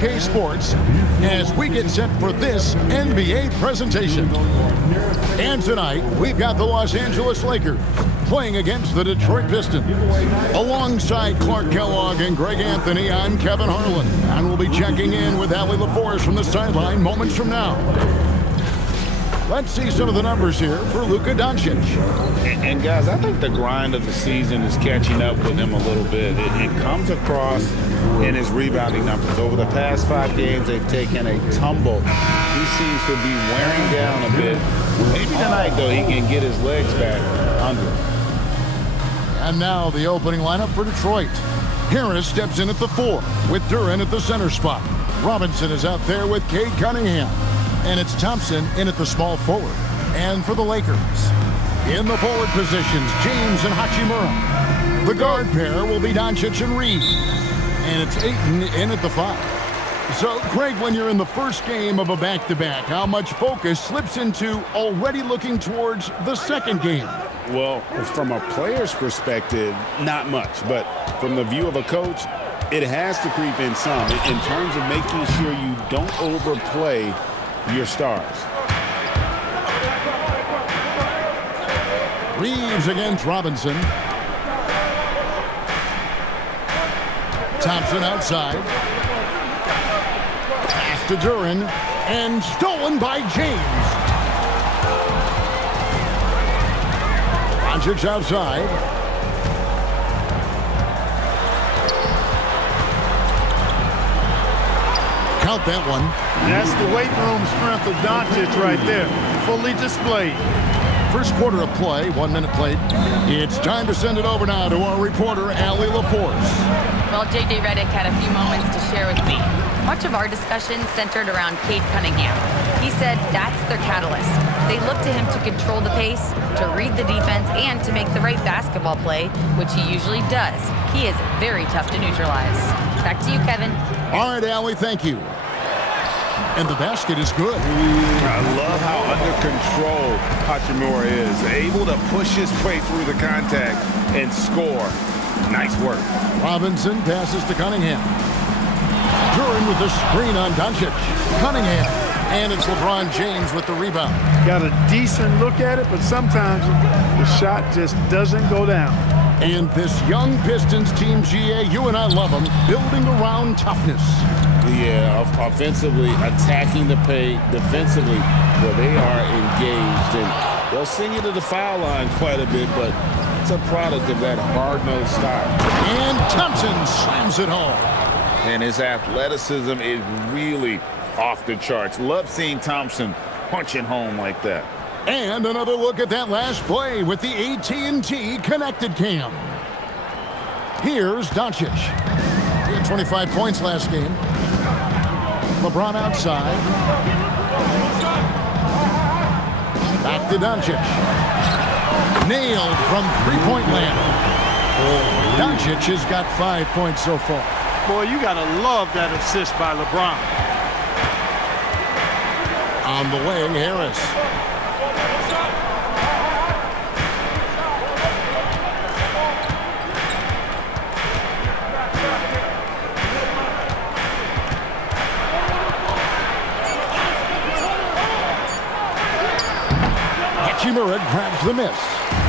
2K Sports as we get set for this NBA presentation. And tonight, we've got the Los Angeles Lakers playing against the Detroit Pistons. Alongside Clark Kellogg and Greg Anthony, I'm Kevin Harlan, and we'll be checking in with Allie LaForce from the sideline moments from now. Let's see some of the numbers here for Luka Doncic. And guys, I think the grind of the season is catching up with him a little bit. It comes across in his rebounding numbers. Over the past 5 games, they've taken a tumble. He seems to be wearing down a bit. Maybe tonight, though, he can get his legs back under him. And now the opening lineup for Detroit. Harris steps in at the 4 with Duren at the center spot. Robinson is out there with Cade Cunningham. And it's Thompson in at the small forward. And for the Lakers, in the forward positions, James and Hachimura. The guard pair will be Doncic and Reed. And it's Ayton in at the 5. So, Craig, when you're in the first game of a back-to-back, how much focus slips into already looking towards the second game? Well, from a player's perspective, not much. But from the view of a coach, it has to creep in some in terms of making sure you don't overplay your stars. Reeves against Robinson. Thompson outside. Pass to Duren. And stolen by James. Doncic outside. Count that one. That's the weight room strength of Doncic right there. Fully displayed. First quarter of play, 1 minute played. It's time to send it over now to our reporter, Allie LaForce. Well, J.J. Redick had a few moments to share with me. Much of our discussion centered around Cade Cunningham. He said that's their catalyst. They look to him to control the pace, to read the defense, and to make the right basketball play, which he usually does. He is very tough to neutralize. Back to you, Kevin. All right, Allie, thank you. And the basket is good. I love how under control Hachimura is. Able to push his way through the contact and score. Nice work. Robinson passes to Cunningham. Duren with the screen on Doncic. Cunningham. And it's LeBron James with the rebound. Got a decent look at it, but sometimes the shot just doesn't go down. And this young Pistons team, GA, you and I love them, building around toughness. Yeah, offensively, attacking the paint, defensively, well, they are engaged. And they'll send you to the foul line quite a bit, but it's a product of that hard-nosed style. And Thompson slams it home. And his athleticism is really off the charts. Love seeing Thompson punching home like that. And another look at that last play with the AT&T connected cam. Here's Doncic. He had 25 points last game. LeBron outside. Back to Doncic. Nailed from three-point land. Doncic has got 5 points so far. Boy, you got to love that assist by LeBron. On the wing, Harris. Hachimura grabs the miss.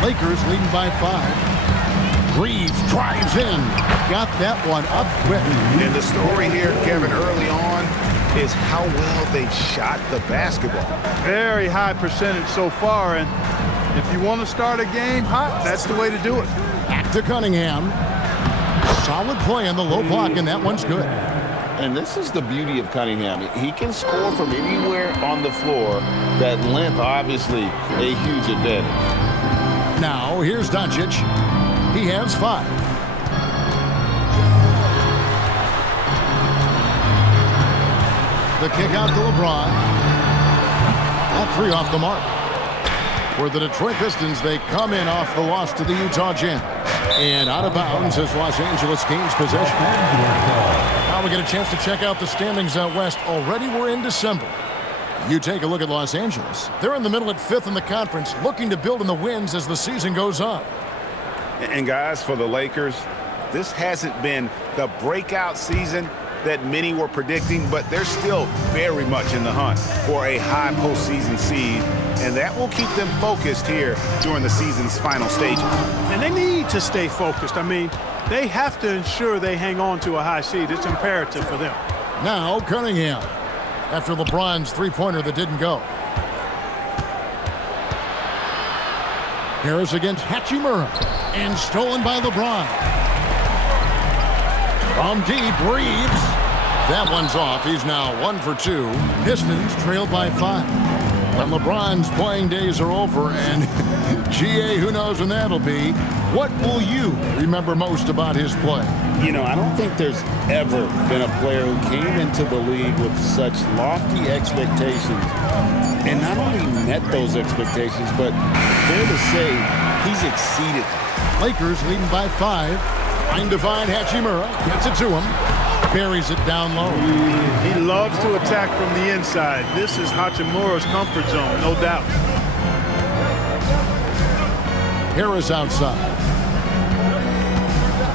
Lakers leading by 5. Reeves drives in. Got that one up quick. And the story here, Kevin, early on is how well they've shot the basketball. Very high percentage so far, and if you want to start a game hot, that's the way to do it. Back to Cunningham. Solid play in the low block, and that one's good. And this is the beauty of Cunningham. He can score from anywhere on the floor. That length, obviously, a huge advantage. Now, here's Doncic. He has 5. The kick out to LeBron. That 3 off the mark. For the Detroit Pistons, they come in off the loss to the Utah Jazz. And out of bounds as Los Angeles gains possession. Now we get a chance to check out the standings out west. Already we're in December. You take a look at Los Angeles. They're in the middle at 5th in the conference, looking to build in the wins as the season goes on. And guys, for the Lakers, this hasn't been the breakout season, that many were predicting, but they're still very much in the hunt for a high postseason seed, and that will keep them focused here during the season's final stages. And they need to stay focused. I mean, they have to ensure they hang on to a high seed. It's imperative for them. Now Cunningham, after LeBron's three-pointer that didn't go. Harris against Hachimura, and stolen by LeBron. From deep, Reeves. That one's off. He's now 1 for 2. Pistons trailed by 5. When LeBron's playing days are over, and GA, who knows when that'll be, what will you remember most about his play? You know, I don't think there's ever been a player who came into the league with such lofty expectations and not only met those expectations, but fair to say he's exceeded them. Lakers leading by 5. Trying to find Hachimura. Gets it to him. Buries it down low. He loves to attack from the inside. This is Hachimura's comfort zone, no doubt. Harris outside.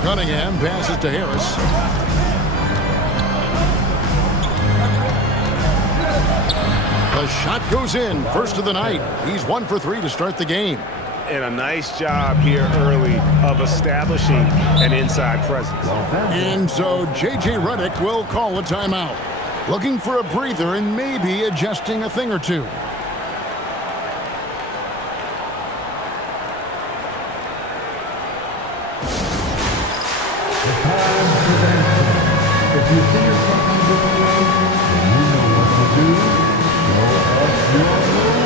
Cunningham passes to Harris. The shot goes in. First of the night. He's 1 for 3 to start the game. And a nice job here early of establishing an inside presence. And so J.J. Redick will call a timeout. Looking for a breather and maybe adjusting a thing or two. If you see yourself doing well, then you know what to do. Show us your rules.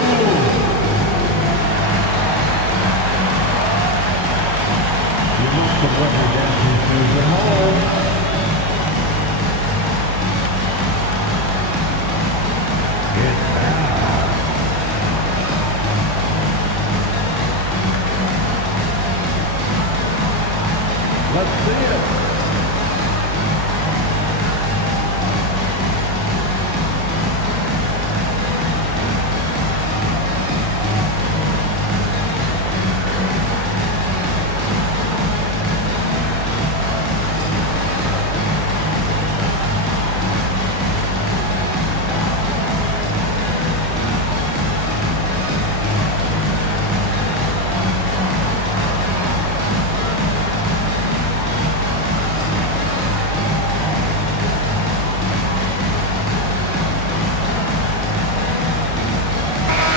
You must have left your dancing shoes at home. Get back. Let's see it.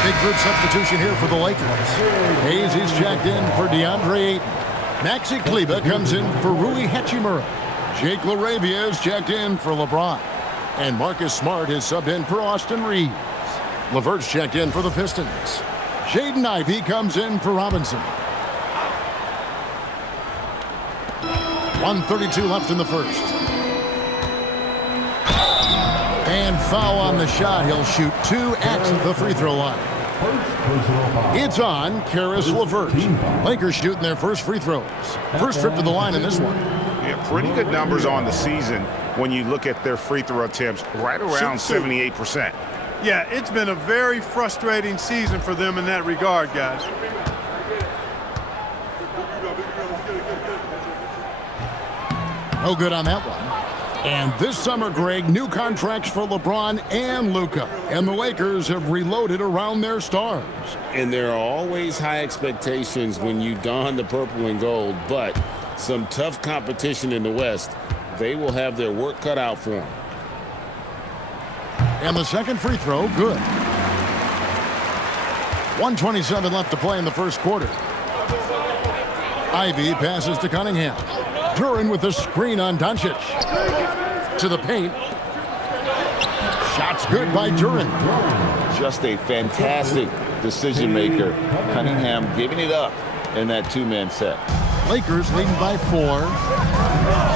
Big group substitution here for the Lakers. Hayes is checked in for DeAndre Ayton. Maxi Kleber comes in for Rui Hachimura. Jake LaRavia is checked in for LeBron. And Marcus Smart is subbed in for Austin Reeves. LeVert's checked in for the Pistons. Jaden Ivey comes in for Robinson. 1:32 left in the first. And foul on the shot. He'll shoot 2 at the free throw line. It's on Caris LeVert. Lakers shooting their first free throws. First trip to the line in this one. Yeah, pretty good numbers on the season when you look at their free throw attempts, right around 78%. Yeah, it's been a very frustrating season for them in that regard, guys. No good on that one. And this summer, Greg, new contracts for LeBron and Luka. And the Lakers have reloaded around their stars. And there are always high expectations when you don the purple and gold, but some tough competition in the West. They will have their work cut out for them. And the second free throw, good. 1:27 left to play in the first quarter. Ivey passes to Cunningham. Duran with a screen on Doncic. To the paint. Shots good by Duran. Just a fantastic decision maker. Cunningham giving it up in that two-man set. Lakers leading by 4.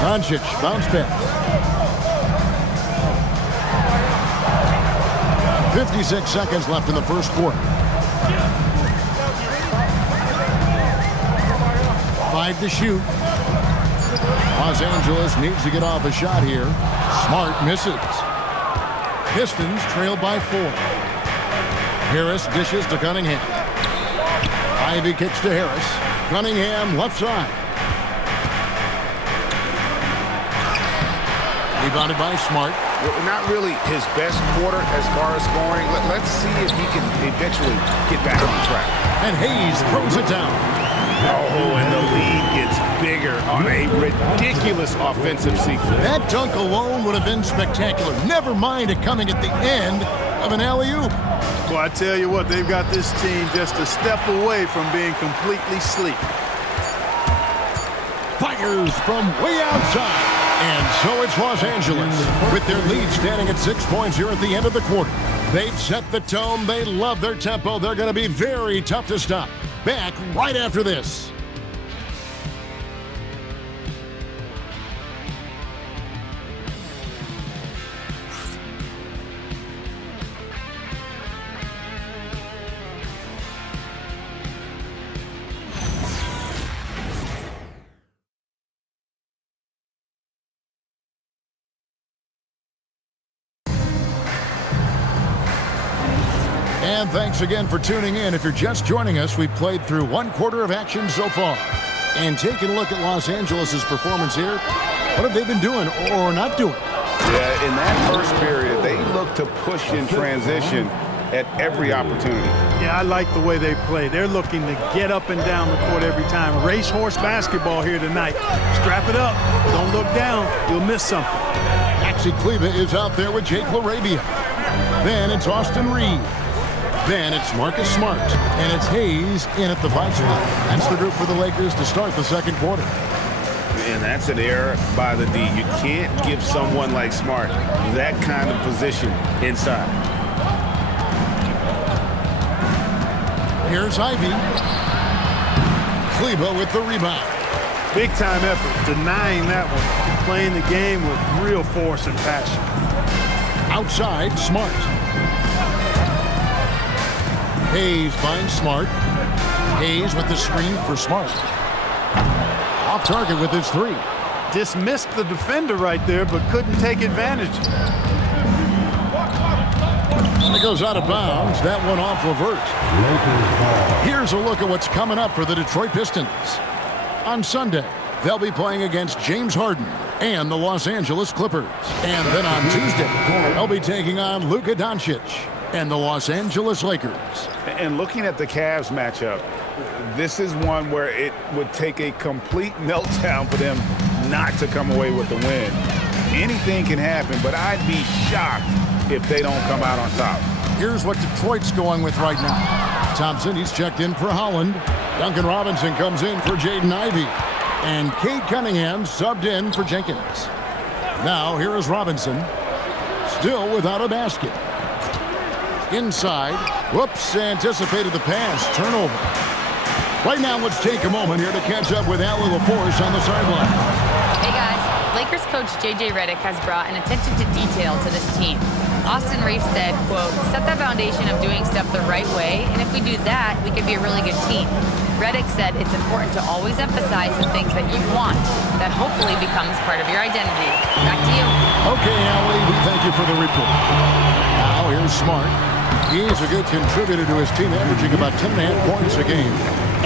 Doncic bounce pass. 56 seconds left in the first quarter. 5 to shoot. Los Angeles needs to get off a shot here. Smart misses. Pistons trail by 4. Harris dishes to Cunningham. Ivey kicks to Harris. Cunningham left side. Rebounded by Smart. Not really his best quarter as far as scoring. Let's see if he can eventually get back on track. And Hayes throws it down. Oh, and the lead gets bigger on a ridiculous offensive sequence. That dunk alone would have been spectacular. Never mind it coming at the end of an alley-oop. Well, I tell you what, they've got this team just a step away from being completely sleep. Fires from way outside. And so it's Los Angeles with their lead standing at 6 points here at the end of the quarter. They've set the tone. They love their tempo. They're going to be very tough to stop. Back right after this. And thanks again for tuning in. If you're just joining us, we've played through 1 quarter of action so far. And taking a look at Los Angeles' performance here, what have they been doing or not doing? Yeah, in that first period, they look to push in transition at every opportunity. Yeah, I like the way they play. They're looking to get up and down the court every time. Racehorse basketball here tonight. Strap it up. Don't look down. You'll miss something. Maxi Kleber is out there with Jake LaRavia. Then it's Austin Reed. Then it's Marcus Smart, and it's Hayes in at the 5 spot. That's the group for the Lakers to start the second quarter. And that's an error by the D. You can't give someone like Smart that kind of position inside. Here's Ivy. Kleber with the rebound. Big time effort, denying that one. Playing the game with real force and passion. Outside, Smart. Hayes finds Smart. Hayes with the screen for Smart. Off target with his 3. Dismissed the defender right there, but couldn't take advantage. It goes out of bounds. That one off revert. Here's a look at what's coming up for the Detroit Pistons. On Sunday, they'll be playing against James Harden and the Los Angeles Clippers. And then on Tuesday, they'll be taking on Luka Doncic and the Los Angeles Lakers. And looking at the Cavs matchup, this is one where it would take a complete meltdown for them not to come away with the win. Anything can happen, but I'd be shocked if they don't come out on top. Here's what Detroit's going with right now. Thompson, he's checked in for Holland. Duncan Robinson comes in for Jaden Ivey. And Cade Cunningham subbed in for Jenkins. Now here is Robinson, still without a basket. Inside, whoops, anticipated the pass, turnover. Right now, let's take a moment here to catch up with Allie LaForce on the sideline. Hey guys, Lakers coach J.J. Redick has brought an attention to detail to this team. Austin Reeves said, quote, set that foundation of doing stuff the right way, and if we do that, we could be a really good team. Redick said it's important to always emphasize the things that you want. That hopefully becomes part of your identity. Back to you. Okay, Allie, we thank you for the report. Now here's Smart. He's a good contributor to his team, averaging about 10.5 points a game.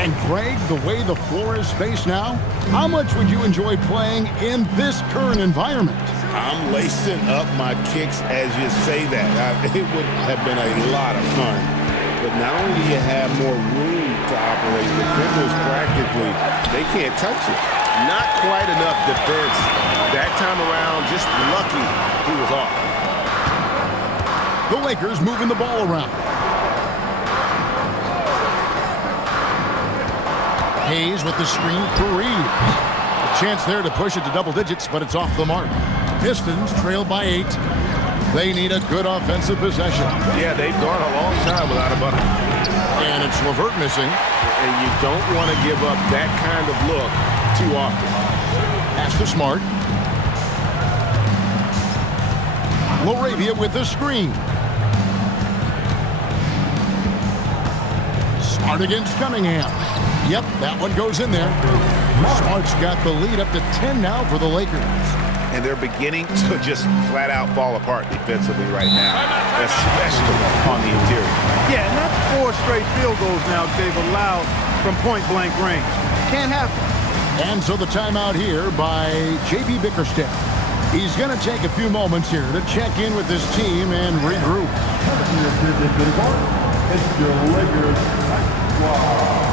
And Greg, the way the floor is spaced now, how much would you enjoy playing in this current environment? I'm lacing up my kicks as you say that. It would have been a lot of fun. But not only do you have more room to operate, defenders practically, they can't touch it. Not quite enough defense. That time around, just lucky he was off. The Lakers moving the ball around. Hayes with the screen for Reeves. A chance there to push it to double digits, but it's off the mark. Pistons trail by 8. They need a good offensive possession. Yeah, they've gone a long time without a bucket. And it's LeVert missing. And you don't want to give up that kind of look too often. Pass to Smart. LaRavia with the screen. Smart against Cunningham. Yep, that one goes in there. Smart's got the lead up to 10 now for the Lakers. And they're beginning to just flat out fall apart defensively right now, especially on the interior. Yeah, and that's 4 straight field goals now they've allowed from point-blank range. Can't happen. And so the timeout here by J.B. Bickerstaff. He's going to take a few moments here to check in with his team and regroup. It's your Lakers squad.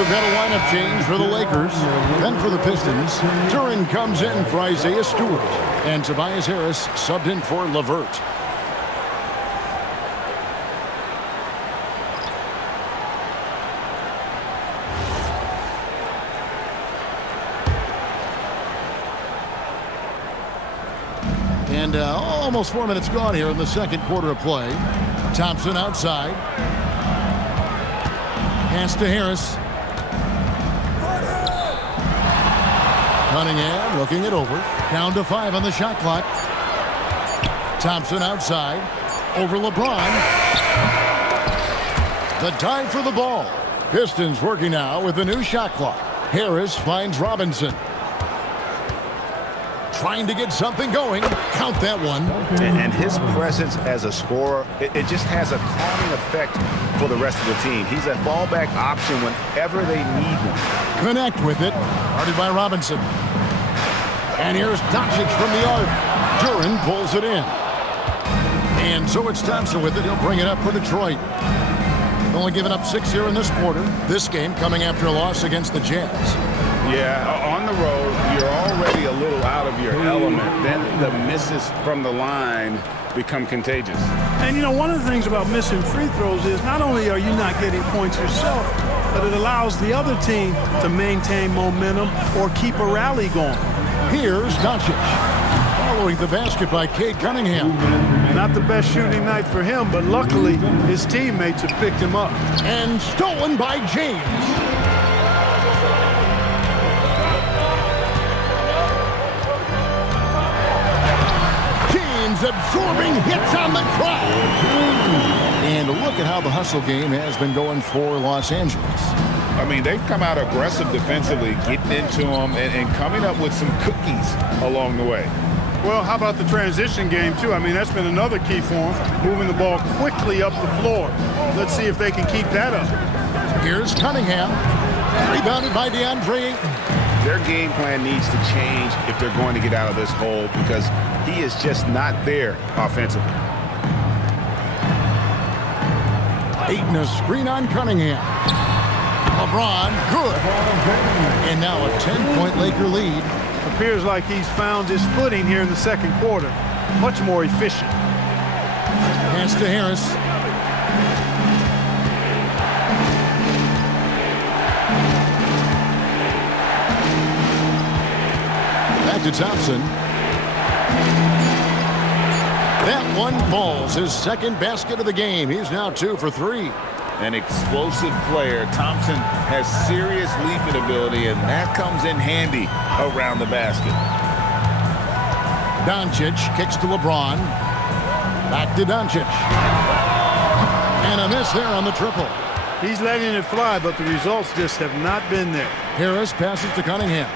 We've got a lineup change for the Lakers. Then for the Pistons, Duren comes in for Isaiah Stewart. And Tobias Harris subbed in for LeVert. And almost 4 minutes gone here in the second quarter of play. Thompson outside. Pass to Harris. Cunningham looking it over. Down to 5 on the shot clock. Thompson outside. Over LeBron. The dive for the ball. Pistons working now with a new shot clock. Harris finds Robinson. Trying to get something going. Count that one. And his presence as a scorer, it just has a calming effect for the rest of the team. He's a fallback option whenever they need one. Connect with it. Guarded by Robinson. And here's Doncic from the arc. Duren pulls it in. And so it's Thompson with it. He'll bring it up for Detroit. Only giving up 6 here in this quarter. This game coming after a loss against the Jazz. Yeah, on the road, you're already a little out of your element. Then the misses from the line become contagious. And, you know, one of the things about missing free throws is not only are you not getting points yourself, but it allows the other team to maintain momentum or keep a rally going. Here's Doncic. Following the basket by Cade Cunningham. Not the best shooting night for him, but luckily his teammates have picked him up. And stolen by James. Absorbing hits on the crowd. And look at how the hustle game has been going for Los Angeles. I mean, they've come out aggressive defensively, getting into them and coming up with some cookies along the way. Well, how about the transition game, too? I mean, that's been another key for them, moving the ball quickly up the floor. Let's see if they can keep that up. Here's Cunningham. Rebounded by DeAndre Ayton. Their game plan needs to change if they're going to get out of this hole because he is just not there offensively. Ayton a screen on Cunningham. LeBron, good. And now a 10-point Laker lead. Appears like he's found his footing here in the second quarter. Much more efficient. Pass to Harris. Back to Thompson. That one falls, his second basket of the game. He's now 2 for 3. An explosive player. Thompson has serious leaping ability, and that comes in handy around the basket. Doncic kicks to LeBron. Back to Doncic. And a miss there on the triple. He's letting it fly, but the results just have not been there. Harris passes to Cunningham.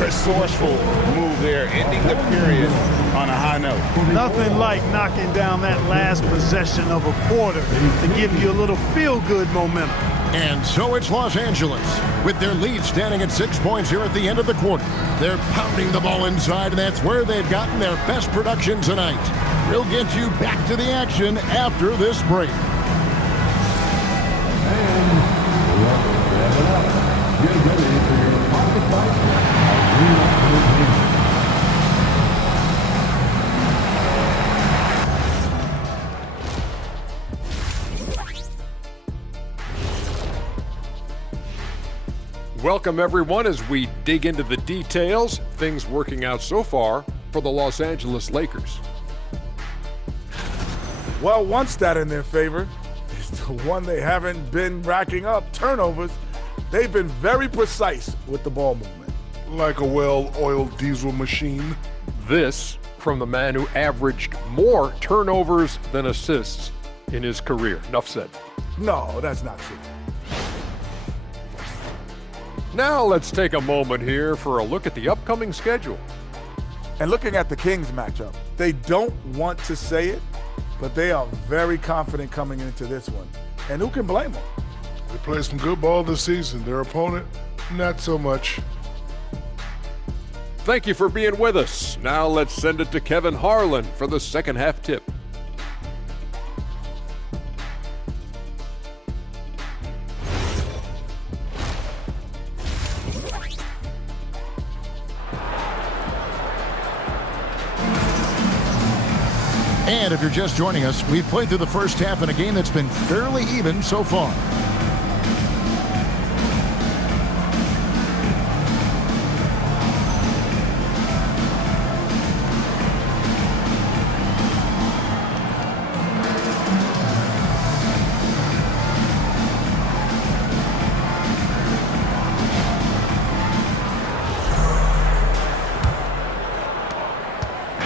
Resourceful move there, ending the period on a high note. Nothing like knocking down that last possession of a quarter to give you a little feel-good momentum. And so it's Los Angeles, with their lead standing at 6 points here at the end of the quarter. They're pounding the ball inside, and that's where they've gotten their best production tonight. We'll get you back to the action after this break. And wrap it up. Get ready for your pocket fight on Real Entertainment. Welcome, everyone, as we dig into the details. Things working out so far for the Los Angeles Lakers. Well, one stat in their favor is the one they haven't been racking up, turnovers. They've been very precise with the ball movement. Like a well-oiled diesel machine. This from the man who averaged more turnovers than assists in his career. Enough said. No, that's not true. Now let's take a moment here for a look at the upcoming schedule. And looking at the Kings matchup, they don't want to say it, but they are very confident coming into this one. And who can blame them? They played some good ball this season. Their opponent, not so much. Thank you for being with us. Now let's send it to Kevin Harlan for the second half tip. And if you're just joining us, we've played through the first half in a game that's been fairly even so far.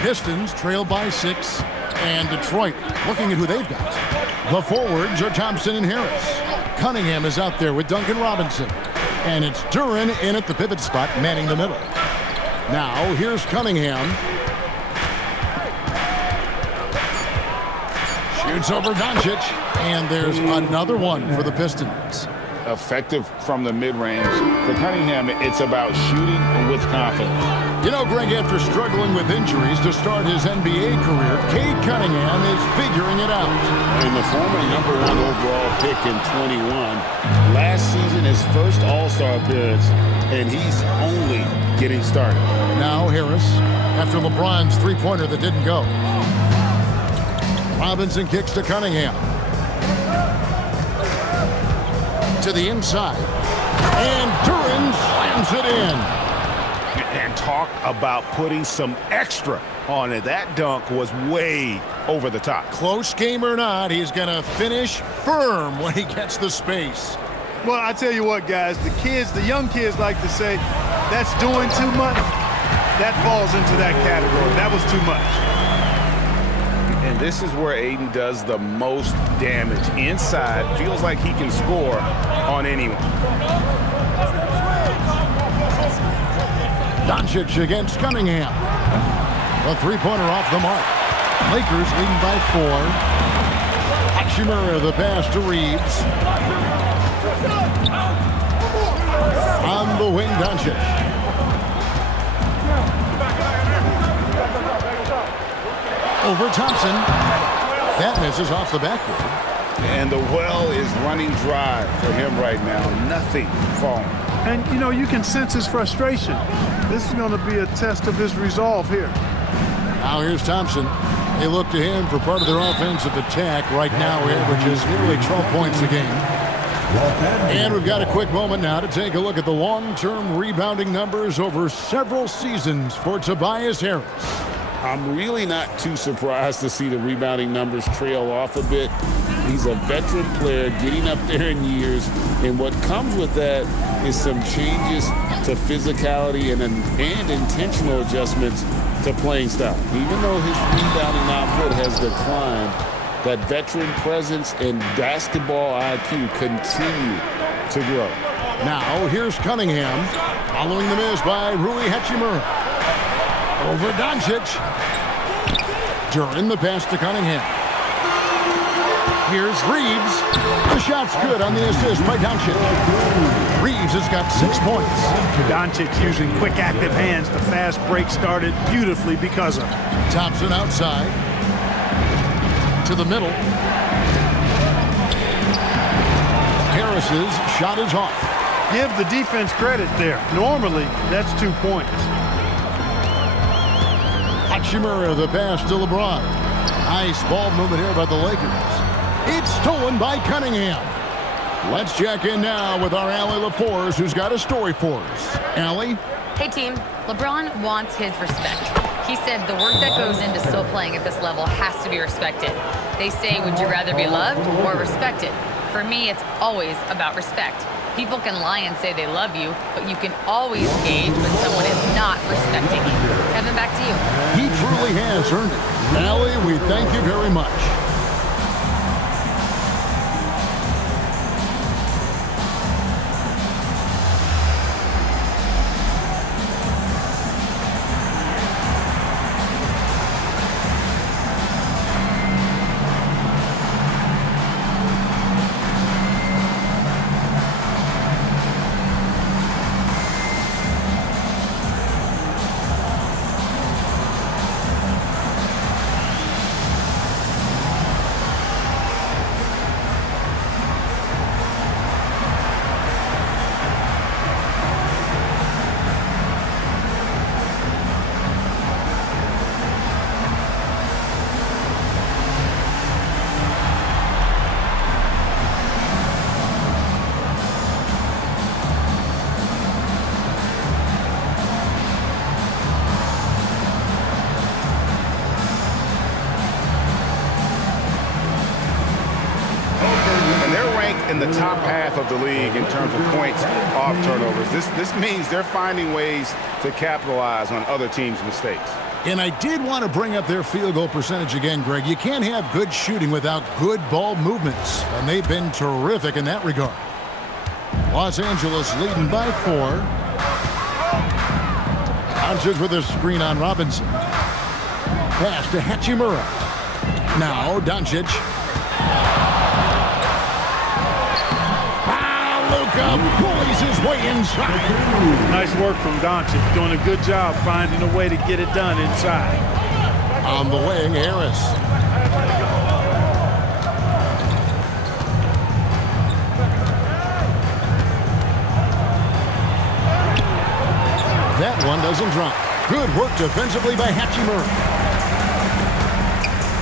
Pistons trail by 6. And Detroit looking at who they've got. The forwards are Thompson and Harris. Cunningham is out there with Duncan Robinson. And it's Duren in at the pivot spot, manning the middle. Now, here's Cunningham. Shoots over Doncic. And there's another one for the Pistons. Effective from the mid-range. For Cunningham, it's about shooting with confidence. You know, Greg, after struggling with injuries to start his NBA career, Cade Cunningham is figuring it out. And the former #1 overall pick in 21, last season his first All-Star appearance, and he's only getting started. Now Harris, after LeBron's three-pointer that didn't go. Robinson kicks to Cunningham. To the inside. And Duren slams it in. And talk about putting some extra on it. That dunk was way over the top. Close game or not, he's going to finish firm when he gets the space. Well, I tell you what, guys, the young kids like to say, that's doing too much. That falls into that category. That was too much. And this is where Aiden does the most damage. Inside, feels like he can score on anyone. Doncic against Cunningham. A three-pointer off the mark. Lakers leading by 4. Hachimura the pass to Reeves. On the wing, Doncic. Over Thompson. That misses off the backboard. And the well is running dry for him right now. Nothing falling. And, you know, you can sense his frustration. This is going to be a test of his resolve here. Now here's Thompson. They look to him for part of their offensive attack. Right now, he averages nearly 12 points a game. And we've got a quick moment now to take a look at the long-term rebounding numbers over several seasons for Tobias Harris. I'm really not too surprised to see the rebounding numbers trail off a bit. He's a veteran player getting up there in years, and what comes with that is some changes to physicality and intentional adjustments to playing style. Even though his rebounding output has declined, that veteran presence and basketball IQ continue to grow. Now here's Cunningham, following the miss by Rui Hachimura. Over Doncic. Duren the pass to Cunningham. Here's Reeves. The shot's good on the assist by Doncic. Reeves has got 6 points. Doncic using quick, active hands. The fast break started beautifully because of it. Thompson outside. To the middle. Harris's shot is off. Give the defense credit there. Normally, that's 2 points. Hachimura, the pass to LeBron. Nice ball movement here by the Lakers. It's stolen by Cunningham. Let's check in now with our Allie LaForce, who's got a story for us. Allie? Hey, team. LeBron wants his respect. He said the work that goes into still playing at this level has to be respected. They say, would you rather be loved or respected? For me, it's always about respect. People can lie and say they love you, but you can always gauge when someone is not respecting you. Kevin, back to you. He truly has earned it. Allie, we thank you very much. In the top half of the league in terms of points off turnovers. This means they're finding ways to capitalize on other teams' mistakes. And I did want to bring up their field goal percentage again, Greg. You can't have good shooting without good ball movements, and they've been terrific in that regard. Los Angeles leading by 4. Doncic with a screen on Robinson. Pass to Hachimura. Now Doncic. Bullies his way inside. Nice work from Doncic, doing a good job finding a way to get it done inside. On the wing, Harris. That one doesn't drop. Good work defensively by Hachimura.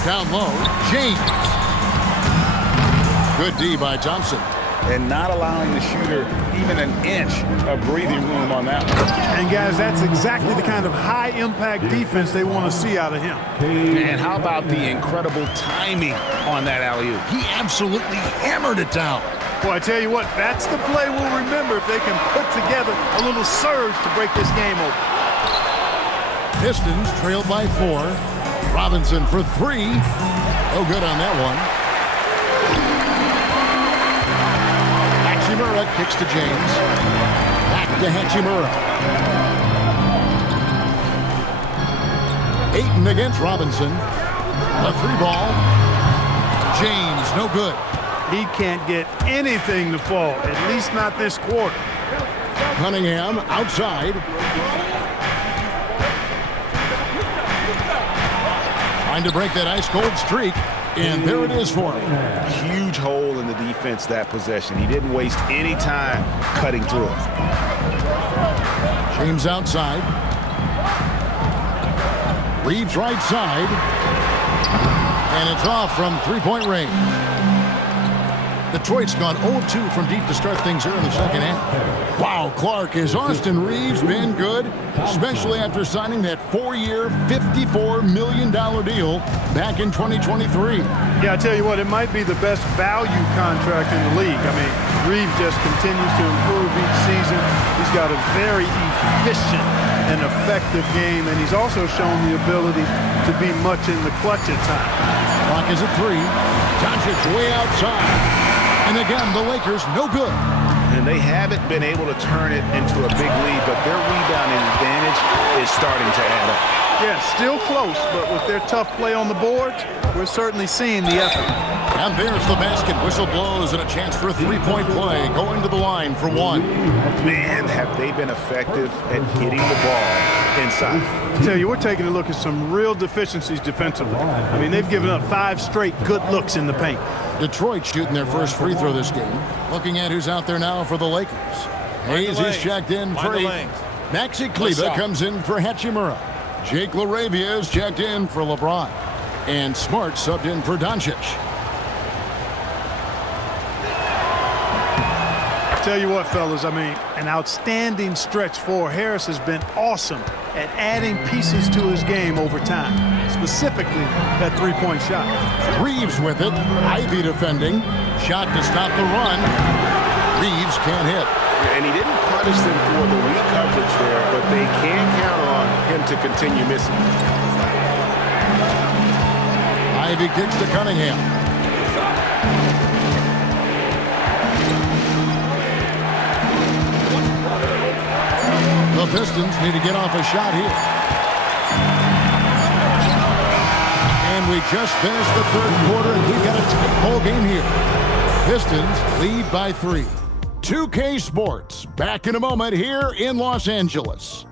Down low, James. Good D by Thompson. And not allowing the shooter even an inch of breathing room on that one. And, guys, that's exactly the kind of high-impact defense they want to see out of him. And how about the incredible timing on that alley-oop? He absolutely hammered it down. Boy, I tell you what, that's the play we'll remember if they can put together a little surge to break this game open. Pistons trailed by 4. Robinson for 3. Oh, good on that one. Hachimura kicks to James. Back to Hachimura. Ayton against Robinson. A 3-ball. James, no good. He can't get anything to fall, at least not this quarter. Cunningham outside. Trying to break that ice-cold streak. And there it is for him. Huge hole in the defense that possession. He didn't waste any time cutting through it. James outside. Reeves right side. And it's off from three-point range. Detroit's gone 0-2 from deep to start things here in the second half. Wow, Clark, has Austin Reeves been good? Especially after signing that 4-year, $54 million deal back in 2023. Yeah, I tell you what, it might be the best value contract in the league. I mean, Reeves just continues to improve each season. He's got a very efficient and effective game, and he's also shown the ability to be much in the clutch at times. Clock is at 3. Doncic way outside. And again, the Lakers no good. And they haven't been able to turn it into a big lead, but their rebounding advantage is starting to add up. Yeah, still close, but with their tough play on the boards, we're certainly seeing the effort. And there's the basket. Whistle blows and a chance for a three-point play. Going to the line for one. Man, have they been effective at getting the ball inside. I tell you, we're taking a look at some real deficiencies defensively. I mean, they've given up 5 straight good looks in the paint. Detroit shooting their first free throw this game. Looking at who's out there now for the Lakers. Hayes is checked in for 8. Maxi Kleber comes in for Hachimura. Jake LaRavia is checked in for LeBron. And Smart subbed in for Doncic. Tell you what, fellas, I mean, an outstanding stretch for Harris has been awesome at adding pieces to his game over time, specifically that three-point shot. Reeves with it. Ivy defending. Shot to stop the run. Reeves can't hit. And he didn't punish them for the weak coverage there, but they can count on him to continue missing. Ivy kicks to Cunningham. The Pistons need to get off a shot here. And we just finished the third quarter, and we've got a tight ball game here. Pistons lead by 3. 2K Sports, back in a moment here in Los Angeles.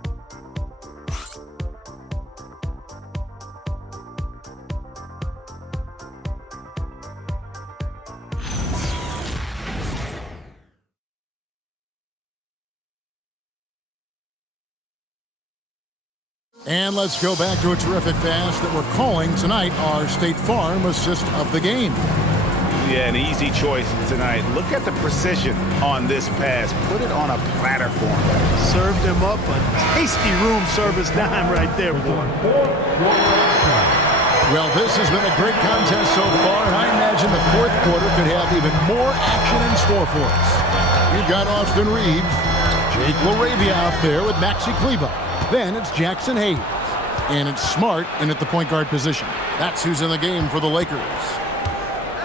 And let's go back to a terrific pass that we're calling tonight our State Farm assist of the game. Yeah, an easy choice tonight. Look at the precision on this pass. Put it on a platter for him. Served him up a tasty room service dime right there, boy. Well, this has been a great contest so far, and I imagine the fourth quarter could have even more action in store for us. You've got Austin Reeves, Jake LaRavia out there with Maxi Kleber. Then it's Jackson Hayes. And it's Smart in at the point guard position. That's who's in the game for the Lakers.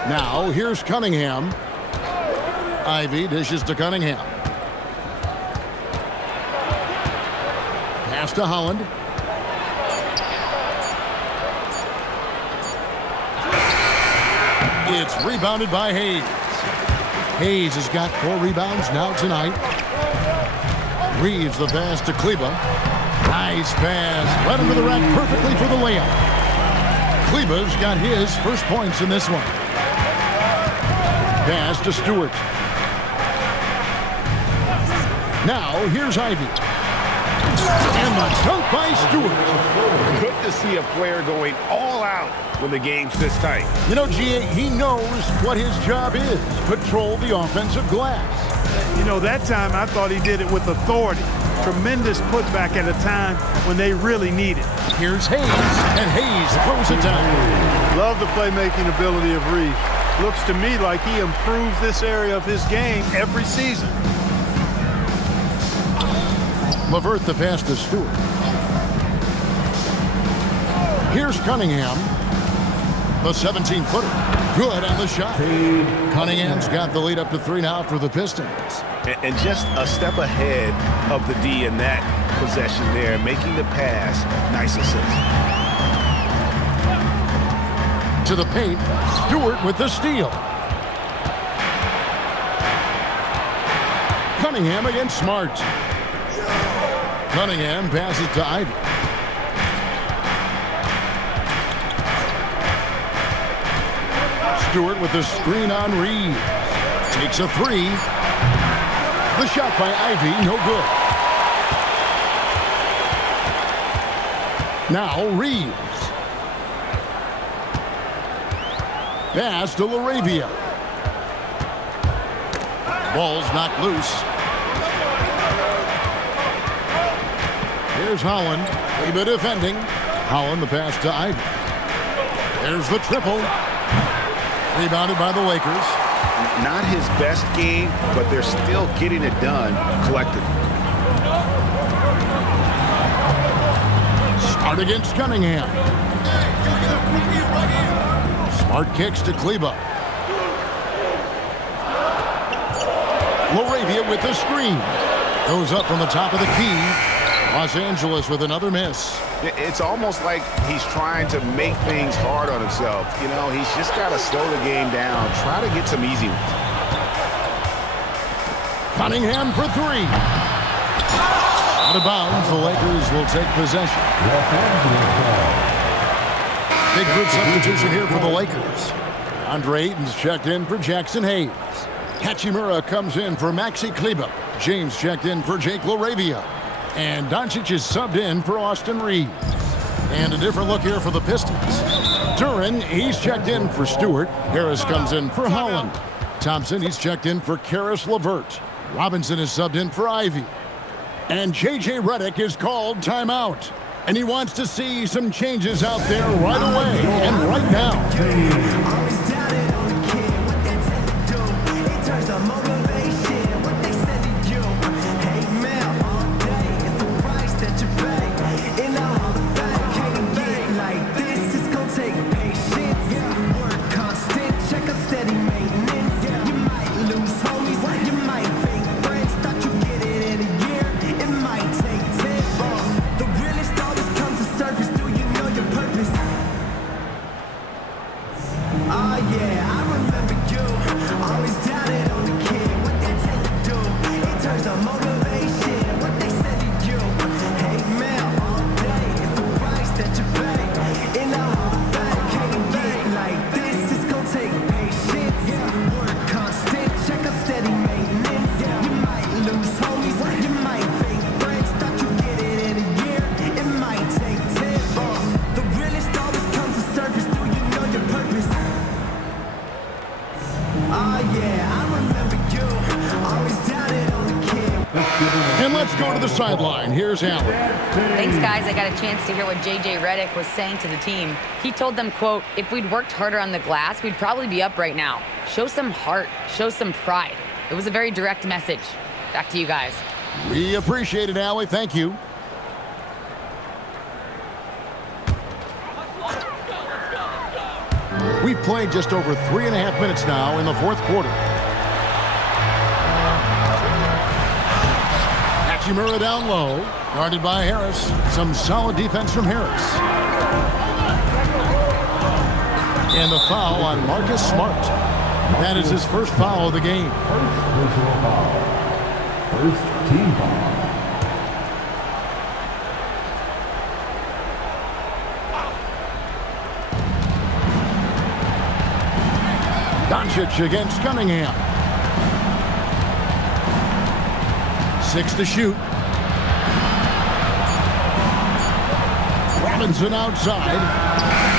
Now, here's Cunningham. Ivy dishes to Cunningham. Pass to Holland. It's rebounded by Hayes. Hayes has got 4 rebounds now tonight. Reeves the pass to Kleber. Nice pass. Right under the rack perfectly for the layup. Kleber's got his first points in this one. Pass to Stewart. Now, here's Ivy. And the dunk by Stewart. Good to see a player going all out when the game's this tight. You know, G.A., he knows what his job is. Patrol the offensive glass. You know, that time I thought he did it with authority. Tremendous putback at a time when they really need it. Here's Hayes, and Hayes throws it down. Love the playmaking ability of Reeves. Looks to me like he improves this area of his game every season. Levert the pass to Stewart. Here's Cunningham. The 17-footer. Good on the shot. Cunningham's got the lead up to 3 now for the Pistons. And just a step ahead of the D in that possession there, making the pass. Nice assist. To the paint, Stewart with the steal. Cunningham against Smart. Cunningham passes to Ivy. Stewart with the screen on Reeves. Takes a 3. The shot by Ivy, no good. Now Reeves. Pass to LaRavia. Ball's knocked loose. Here's Holland. Kleber defending. Holland the pass to Ivy. There's the triple. Rebounded by the Lakers. Not his best game, but they're still getting it done collectively. Smart against Cunningham. Smart kicks to Kleber. LaRavia with the screen. Goes up from the top of the key. Los Angeles with another miss. It's almost like he's trying to make things hard on himself. You know, he's just got to slow the game down, try to get some easy ones. Cunningham for three. Out of bounds, the Lakers will take possession. Big group substitution here for the Lakers. Andre Ayton's checked in for Jackson Hayes. Hachimura comes in for Maxi Kleber. James checked in for Jake LaRavia. And Doncic is subbed in for Austin Reeves. And a different look here for the Pistons. Duren, he's checked in for Stewart. Harris comes in for Holland. Thompson, he's checked in for Karis LeVert. Robinson is subbed in for Ivy. And J.J. Redick is called timeout. And he wants to see some changes out there right away and right now. And let's go to the sideline. Here's Allen. Thanks, guys. I got a chance to hear what J.J. Redick was saying to the team. He told them, quote, if we'd worked harder on the glass, we'd probably be up right now. Show some heart. Show some pride. It was a very direct message. Back to you guys. We appreciate it, Allie. Thank you. We've played just over 3.5 minutes now in the fourth quarter. Hachimura down low, guarded by Harris. Some solid defense from Harris. And a foul on Marcus Smart. That is his first foul of the game. Personal foul. First team foul. Doncic against Cunningham. 6 to shoot. Robinson outside.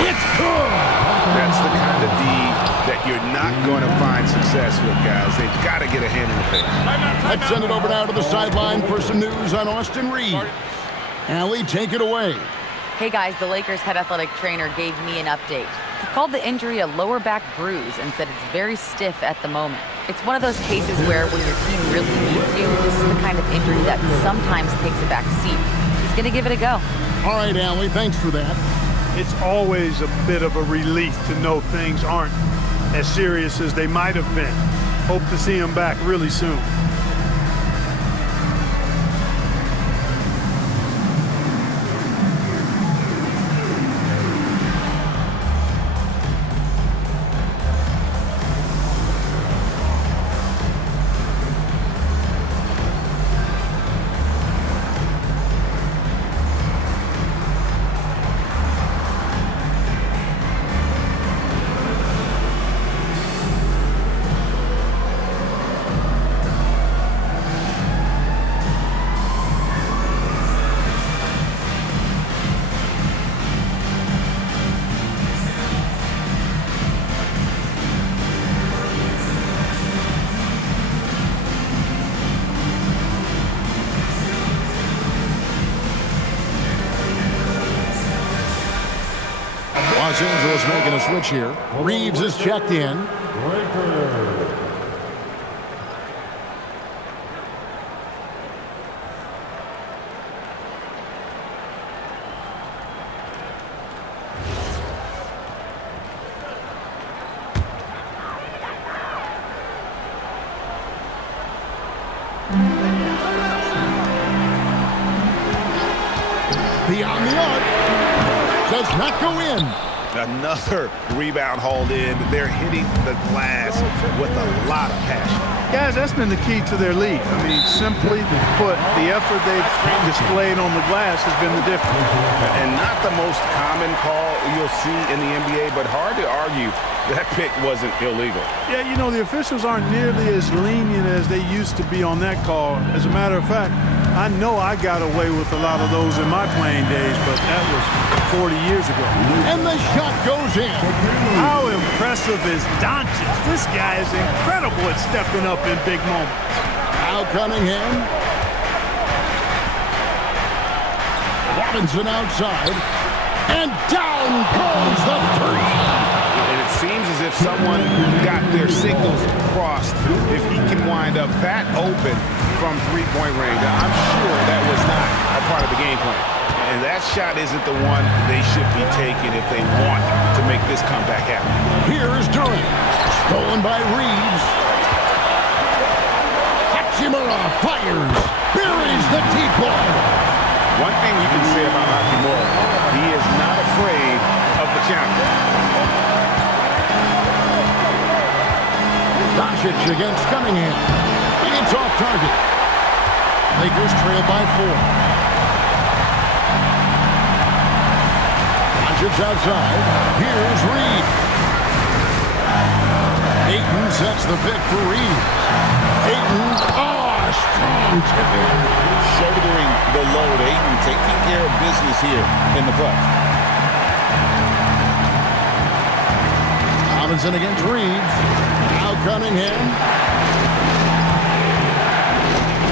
It's good! That's the kind of D that you're not going to find success with, guys. They've got to get a hand in the face. Let's send it over now to the sideline for some news on Austin Reeves. Allie, take it away. Hey, guys, the Lakers head athletic trainer gave me an update. He called the injury a lower back bruise and said it's very stiff at the moment. It's one of those cases where when your team really needs you, this is the kind of injury that sometimes takes a back seat. He's going to give it a go. All right, Allie, thanks for that. It's always a bit of a relief to know things aren't as serious as they might have been. Hope to see him back really soon. Los Angeles making a switch here. Reeves is checked in. Beyond the arc. Does not go in. Another rebound hauled in. They're hitting the glass with a lot of passion. Guys, that's been the key to their lead. I mean, simply put, the effort they've displayed on the glass has been the difference. And not the most common call you'll see in the NBA, but hard to argue that pick wasn't illegal. Yeah, you know, the officials aren't nearly as lenient as they used to be on that call. As a matter of fact, I know I got away with a lot of those in my playing days, but that was 40 years ago. And the shot goes in. How impressive is Doncic? This guy is incredible at stepping up in big moments. Now Cunningham. Robinson outside. And down goes the three. And it seems as if someone got their signals crossed if he can wind up that open from three-point range. I'm sure that was not a part of the game plan. And that shot isn't the one they should be taking if they want to make this comeback happen. Here's Durant. Stolen by Reeves. Hachimura fires. Buries the deep ball. One thing you can say about Hachimura, he is not afraid of the challenge. Doncic against Cunningham. It's off target. Lakers trail by 4. Doncic outside. Here's Reed. Ayton sets the pick for Reed. Ayton, strong tip in. Shouldering the load. Ayton taking care of business here in the play. Robinson against Reeves. Now Cunningham.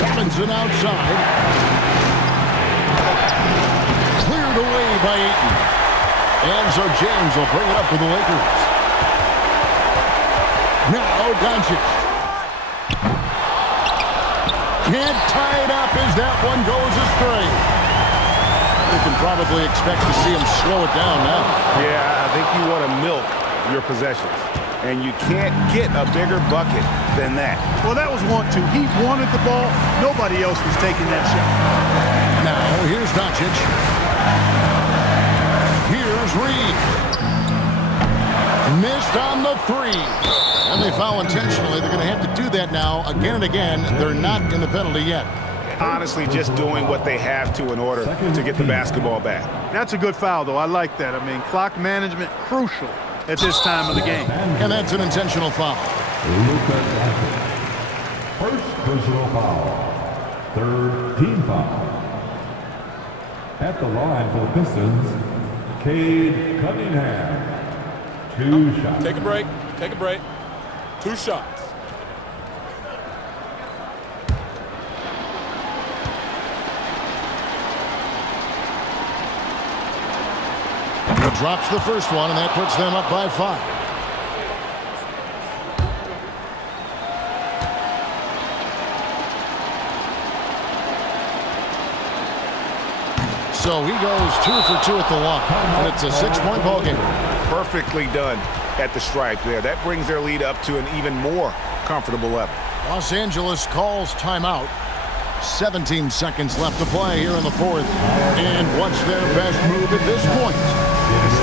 Robinson outside. Cleared away by Ayton. And so James will bring it up for the Lakers. Now Doncic. Can't tie it up as that one goes astray. You can probably expect to see him slow it down now. Yeah, I think you want to milk your possessions. And you can't get a bigger bucket than that. Well, that was 1-2. He wanted the ball. Nobody else was taking that shot. Now, here's Doncic. Here's Reed. Missed on the three. And they foul intentionally. They're going to have to do that now again and again. They're not in the penalty yet. Honestly, just doing what they have to in order to get the basketball back. That's a good foul, though. I like that. I mean, clock management crucial at this time of the game. And that's an intentional foul. First personal foul. Third team foul. At the line for the Pistons, Cade Cunningham. 2 shots. Take a break. Take a break. 2 shots. Drops the first one, and that puts them up by 5. So he goes 2 for 2 at the line, and it's a 6-point ball game. Perfectly done at the stripe there. That brings their lead up to an even more comfortable level. Los Angeles calls timeout. 17 seconds left to play here in the 4th. And what's their best move at this point?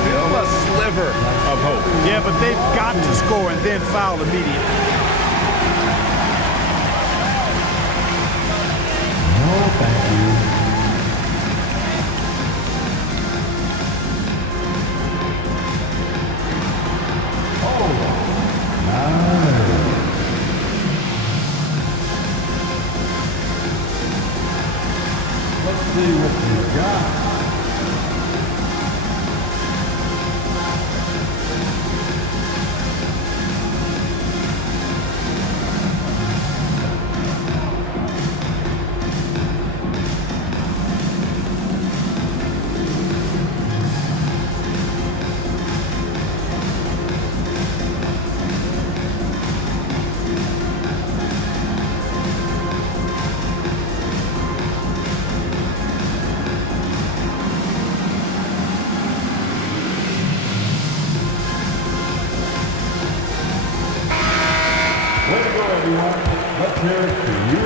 Still a sliver of hope. Yeah, but they've got to score and then foul immediately. No, thank you. Let's see what you got. Let's hear it for you.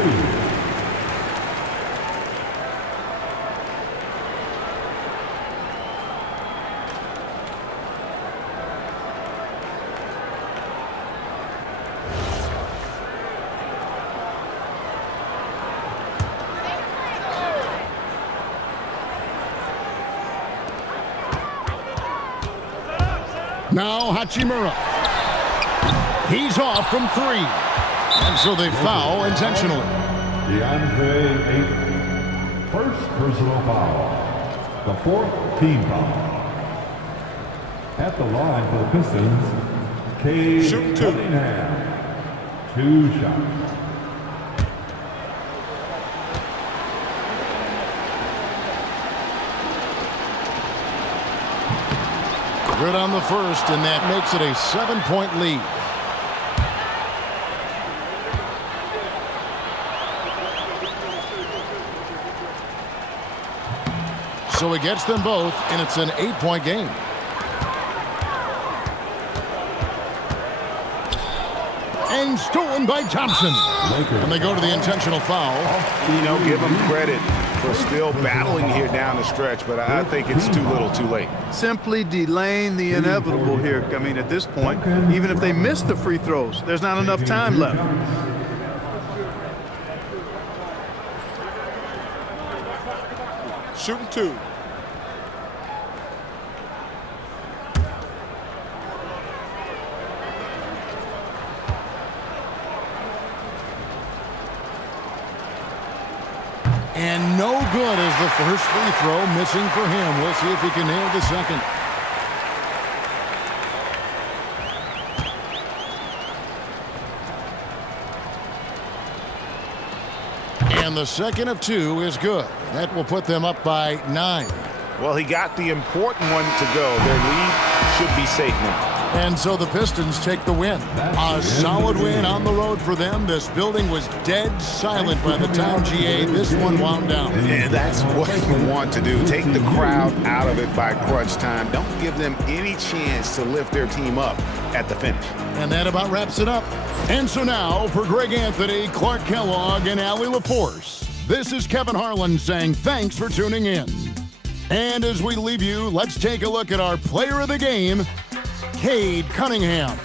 Now Hachimura. He's off from 3. And so they foul intentionally. DeAndre Ayton. First personal foul. The 4th team foul. At the line for the Pistons, Cade Cunningham. 2 shots. Good on the first, and that makes it a 7-point lead. So he gets them both, and it's an 8-point game. And stolen by Thompson. And they go to the intentional foul. You know, give him credit for still battling here down the stretch, but I think it's too little too late. Simply delaying the inevitable here. I mean, at this point, even if they miss the free throws, there's not enough time left. Shooting 2. And no good as the first free throw missing for him. We'll see if he can nail the second. And the second of 2 is good. That will put them up by 9. Well, he got the important one to go. Their lead should be safe now. And so the Pistons take the win. A solid win on the road for them. This building was dead silent by the time, GA, this one wound down. And that's what you want to do. Take the crowd out of it by crunch time. Don't give them any chance to lift their team up at the finish. And that about wraps it up. And so now, for Greg Anthony, Clark Kellogg, and Allie LaForce, this is Kevin Harlan saying thanks for tuning in. And as we leave you, let's take a look at our player of the game, Cade Cunningham.